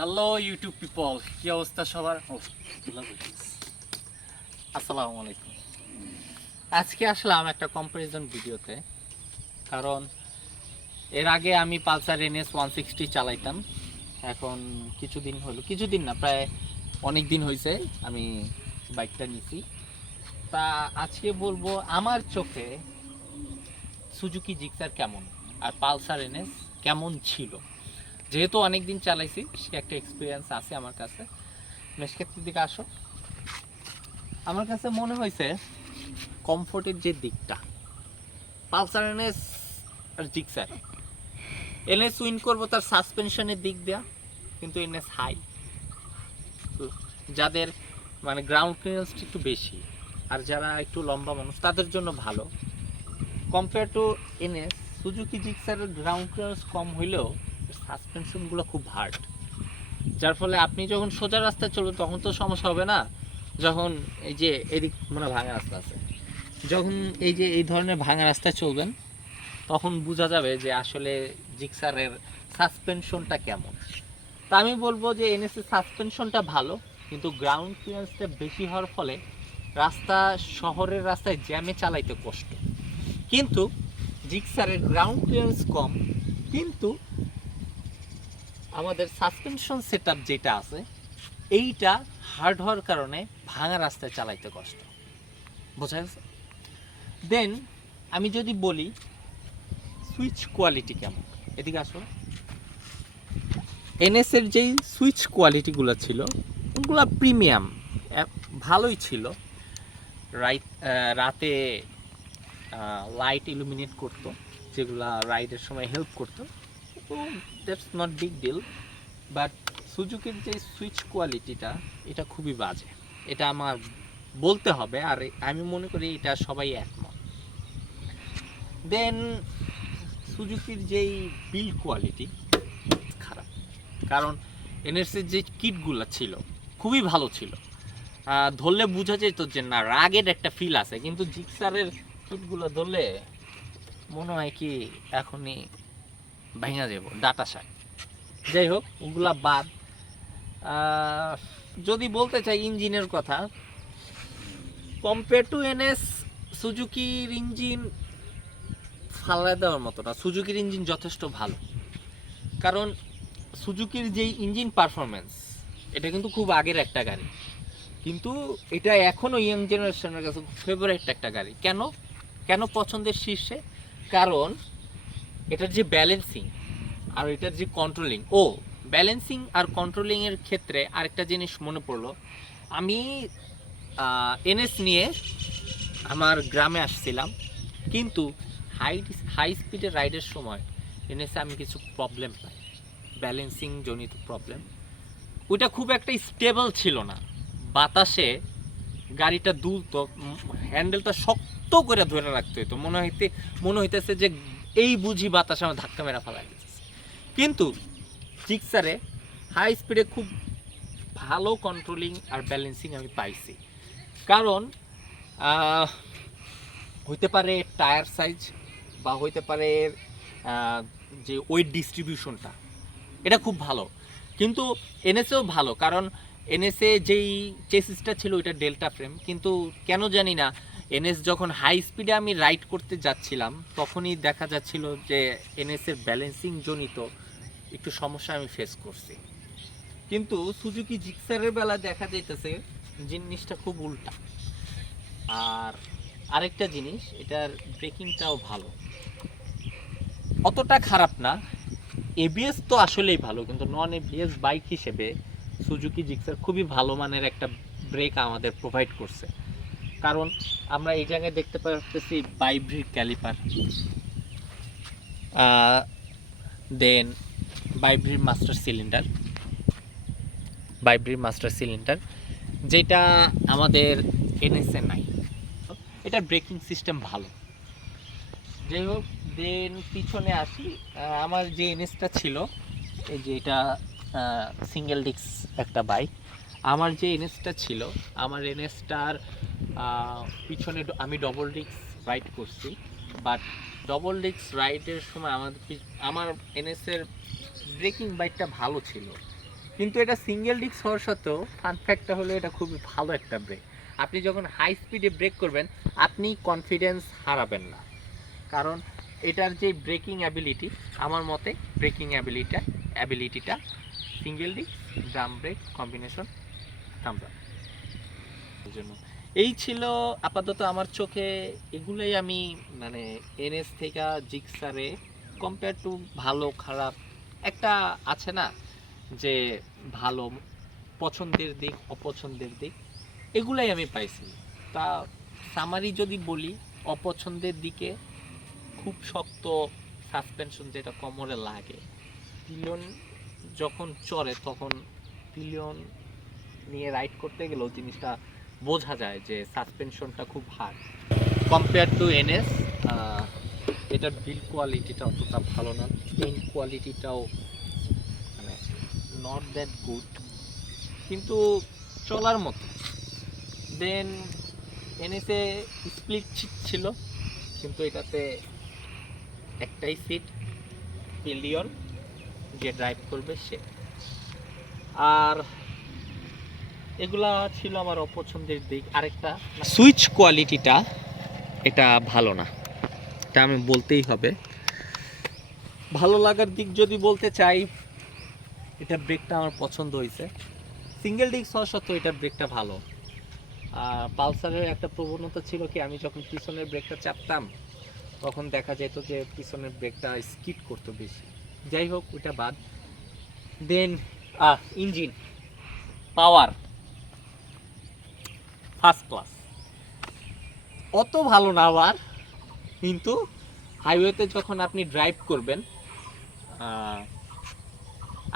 Hello YouTube people কি অবস্থা সবার? আসসালামু আলাইকুম। আজকে আসলাম একটা কম্পারিজন ভিডিওতে। কারণ এর আগে আমি পালসার এনএস ওয়ান সিক্সটি চালাইতাম। এখন কিছুদিন হলো কিছুদিন না, প্রায় অনেক দিন হয়েছে আমি বাইকটা নিছি। তা আজকে বলব, আমার চোখে সুজুকি জিক্সার কেমন? আর পালসার এনএস কেমন ছিল? যেহেতু অনেক দিন চালাইছি, সে একটা এক্সপিরিয়েন্স আছে আমার কাছে। মেশক্ষেত্রের দিকে আসো। আমার কাছে মনে হয়েছে কমফোর্টের যে দিকটা, পালসার এনএস আর জিক্সার এনএস উইন করব তার সাসপেনশনের দিক দেয়া, কিন্তু এনএস হাই যাদের মানে গ্রাউন্ড ক্লিয়ারেন্সটা একটু বেশি, আর যারা একটু লম্বা মানুষ, তাদের জন্য ভালো। কম্পেয়ার টু এনএস সুজুকি জিক্সারের গ্রাউন্ড ক্লিয়ারেন্স কম হইলেও সাসপেনশনগুলো খুব হার্ড যার ফলে আপনি যখন সোজা রাস্তায় চলবেন, তখন তো সমস্যা হবে না। যখন এই যে এদিক মানে ভাঙা রাস্তা আছে। যখন এই যে এই ধরনের ভাঙা রাস্তায় চলবেন, তখন বোঝা যাবে যে আসলে জিক্সারের সাসপেনশনটা কেমন। তা আমি বলব যে এনএসএ সাসপেনশনটা ভালো, কিন্তু গ্রাউন্ড ক্লিয়ারেন্সটা বেশি হওয়ার ফলে রাস্তা শহরের রাস্তায় জ্যামে চালাইতে কষ্ট। কিন্তু জিক্সারের গ্রাউন্ড ক্লিয়ারেন্স কম, কিন্তু আমাদের সাসপেনশন সেট যেটা আছে, এইটা হার্ড হওয়ার কারণে ভাঙা রাস্তায় চালাইতে কষ্ট। বোঝা গেছে? দেন আমি যদি বলি সুইচ কোয়ালিটি কেমন? এদিকে আসো। এনএস এর যেই সুইচ কোয়ালিটিগুলো ছিল, ওগুলো প্রিমিয়াম ভালোই ছিল। রাইট রাতে লাইট ইলুমিনেট করতো, যেগুলা রাইডের সময় হেল্প করতো। That's not big deal but সুজুকির যে সুইচ কোয়ালিটিটা এটা খুবই বাজে। এটা আমার বলতে হবে, আর আমি মনে করি এটা সবাই একমত। দেন সুজুকির যেই বিল কোয়ালিটি খারাপ। কারণ এনএসের যে কিটগুলো ছিল, খুবই ভালো ছিল। ধরলে বোঝা যেত যে না রাগের একটা ফিল আছে, কিন্তু জিক্সারের কিটগুলো ধরলে মনে হয় কি এখনই ভেঙে যাব ডাটা শাক। যাই হোক, ওগুলা বাদ। যদি বলতে চাই ইঞ্জিনের কথা কম্পেয়ার টু এনএস সুজুকির ইঞ্জিন ফালা দেওয়ার মতো না। সুজুকির ইঞ্জিন যথেষ্ট ভালো। কারণ সুজুকির যেই ইঞ্জিন পারফরমেন্স এটা কিন্তু খুব আগের একটা গাড়ি। কিন্তু এটা এখনও ইয়াং জেনারেশনের কাছে ফেভারিট একটা গাড়ি। কেন? কেন পছন্দের শীর্ষে? কারণ এটার যে ব্যালেন্সিং আর এটার যে কন্ট্রোলিং ও ব্যালেন্সিং আর কন্ট্রোলিং এর ক্ষেত্রে আরেকটা জিনিস মনে পড়ল। আমি এনএস নিয়ে আমার গ্রামে আসছিলাম, কিন্তু হাই হাই স্পিডে রাইডের সময় এনএসে আমি কিছু প্রবলেম পাই ব্যালেন্সিং জনিত প্রবলেম ওইটা খুব একটা স্টেবল ছিল না। বাতাসে গাড়িটা দুলতো হ্যান্ডেলটা শক্ত করে ধরে রাখতে হতো মনে হইতে, মনে হইতেছে যে এই বুঝি বাতাসে আমার ধাক্কা মেরা ফেলা গেছে কিন্তু জিক্সারে হাই স্পিডে খুব ভালো কন্ট্রোলিং আর ব্যালেন্সিং আমি পাইছি। কারণ হইতে পারে টায়ার সাইজ বা হইতে পারে যে ওয়েট ডিস্ট্রিবিউশনটা এটা খুব ভালো। কিন্তু এনএসএও ভালো, কারণ এনএসএ যেই চেসিসটা ছিল ওইটা ডেল্টা ফ্রেম কিন্তু কেন জানি না এনএস যখন হাই স্পিডে আমি রাইড করতে যাচ্ছিলাম, তখনই দেখা যাচ্ছিল যে এনএসের ব্যালেন্সিং জনিত একটু সমস্যা আমি ফেস করছি। কিন্তু সুজুকি জিক্সারের বেলা দেখা যাইতেছে জিনিসটা খুব উল্টা। আর আরেকটা জিনিস, এটার ব্রেকিংটাও ভালো। অতটা খারাপ না। এবিএস তো আসলেই ভালো, কিন্তু নন এবিএস বাইক হিসেবে সুজুকি জিক্সার খুবই ভালো মানের একটা ব্রেক আমাদের প্রোভাইড করছে। কারণ আমরা এই জায়গায় দেখতে পাচ্ছি বাইব্রিক ক্যালিপার। দেন বাইব্রির মাস্টার সিলিন্ডার। বাইব্রির মাস্টার সিলিন্ডার, যেটা আমাদের এনএসএ নাই। এটার ব্রেকিং সিস্টেম ভালো। যাই হোক, দেন পিছনে আসি। আমার যে এনএসটা ছিল, এই যে এটা সিঙ্গেল ডিস্ক একটা বাইক আমার যে এনএসটা ছিল, আমার এনএসটার পিছনে আমি ডবল ডিস্ক রাইড করছি বাট ডবল ডিস্ক রাইডের সময় আমার আমার এনএসের ব্রেকিং বাইকটা ভালো ছিল। কিন্তু এটা সিঙ্গেল ডিস্ক হওয়ার সত্ত্বেও ফানফ্যাক্টটা হলো এটা খুবই ভালো একটা ব্রেক আপনি যখন হাই স্পিডে ব্রেক করবেন, আপনি কনফিডেন্স হারাবেন না। কারণ এটার যে ব্রেকিং অ্যাবিলিটি আমার মতে braking ability অ্যাবিলিটিটা single disc drum brake combination Thums জন্য এই ছিল আপাতত আমার চোখে এগুলোই আমি মানে এনএস থেকে জিক্সারে কম্পেয়ার টু ভালো, খারাপ একটা আছে না যে ভালো, পছন্দের দিক, অপছন্দের দিক, এগুলাই আমি পাইছি। তা সামারি যদি বলি, অপছন্দের দিকে খুব শক্ত সাসপেনশন যেটা কোমরে লাগে। পিলিয়ন যখন চড়ে তখন পিলিয়ন নিয়ে রাইড করতে গেলেও জিনিসটা বোঝা যায় যে সাসপেনশনটা খুব হার্ড কম্পেয়ার টু এনএস এটার বিল কোয়ালিটিটা অতটা ভালো না। পেন কোয়ালিটিটাও মানে নট দ্যাট গুড কিন্তু চলার মতো। দেন এনএসে স্প্লিট সিট ছিল, কিন্তু এটাতে একটাই সিট পিলিয়ন যে ড্রাইভ করবে সে। আর এগুলা ছিল আমার অপছন্দের দিক। আরেকটা সুইচ কোয়ালিটিটা এটা ভালো না। এটা আমি বলতেই হবে। ভালো লাগার দিক যদি বলতে চাই, এটা ব্রেকটা আমার পছন্দ হয়েছে সিঙ্গেল ডিস্ক হওয়া সত্ত্বেও এটার ব্রেকটা ভালো। আর পালসারের একটা প্রবণতা ছিল কি, আমি যখন পিছনের ব্রেকটা চাপতাম, তখন দেখা যেত যে পিছনের ব্রেকটা স্কিট করতো বেশি। যাই হোক, ওইটা বাদ। Then engine power first class. অত ভালো না আবার, কিন্তু হাইওয়েতে যখন আপনি ড্রাইভ করবেন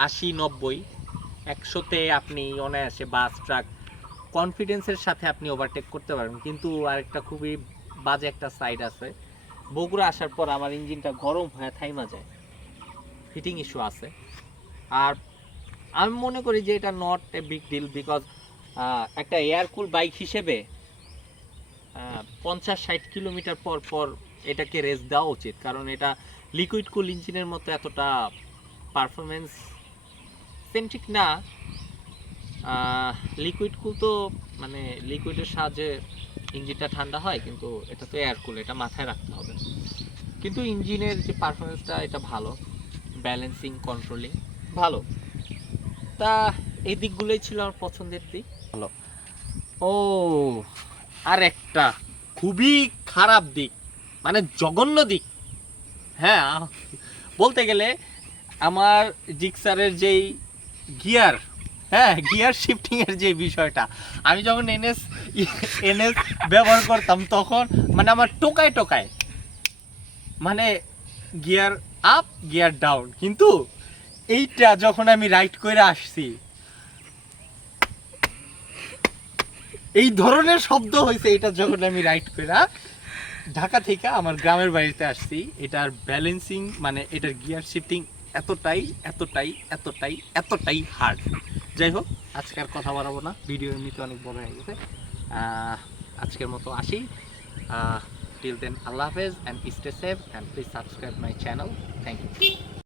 আশি, নব্বই, একশোতে আপনি অনায়াসে বাস, ট্রাক, কনফিডেন্সের সাথে আপনি ওভারটেক করতে পারবেন। কিন্তু আরেকটা খুবই বাজে একটা সাইড আছে। বগুড়া আসার পর আমার ইঞ্জিনটা গরম হয়ে থাইমা যায়। ফিটিং ইস্যু আছে। আর আমি মনে করি যে এটা not a big deal because একটা এয়ারকুল বাইক হিসেবে পঞ্চাশ ষাট কিলোমিটার পর পর এটাকে রেস দেওয়া উচিত। কারণ এটা লিকুইড কুল ইঞ্জিনের মতো এতটা পারফরমেন্স সেন্ট্রিক না। লিকুইড কুল তো মানে লিকুইডের সাহায্যে ইঞ্জিনটা ঠান্ডা হয়, কিন্তু এটা তো এয়ার কুল এটা মাথায় রাখতে হবে। কিন্তু ইঞ্জিনের যে পারফরমেন্সটা এটা ভালো। ব্যালেন্সিং কন্ট্রোলিং ভালো। তা এই দিকগুলোই ছিল আমার পছন্দের দিক। ভালো। ও, আর একটা খুবই খারাপ দিক মানে জঘন্য দিক। হ্যাঁ বলতে গেলে আমার জিক্সারের যেই গিয়ার হ্যাঁ গিয়ার শিফটিং এর যে বিষয়টা, আমি যখন এনএস এনএস ব্যবহার করতাম তখন মানে আমার টোকায় টোকায় মানে গিয়ার আপ, গিয়ার ডাউন। কিন্তু এইটা যখন আমি রাইড করে আসছি এই ধরনের শব্দ হয়েছে এটা যখন আমি রাইড করে ঢাকা থেকে আমার গ্রামের বাড়িতে আসছি, এটার ব্যালেন্সিং মানে এটার গিয়ার শিফটিং এতটাই এতটাই এতটাই এতটাই হার্ড যাই হোক, আজকে আর কথা বাড়াবো না ভিডিও এমনিতে অনেক বড় হয়ে গেছে। আজকের মতো আসি। টিল দেন আল্লাহ হাফেজ and stay safe and please subscribe my channel thank you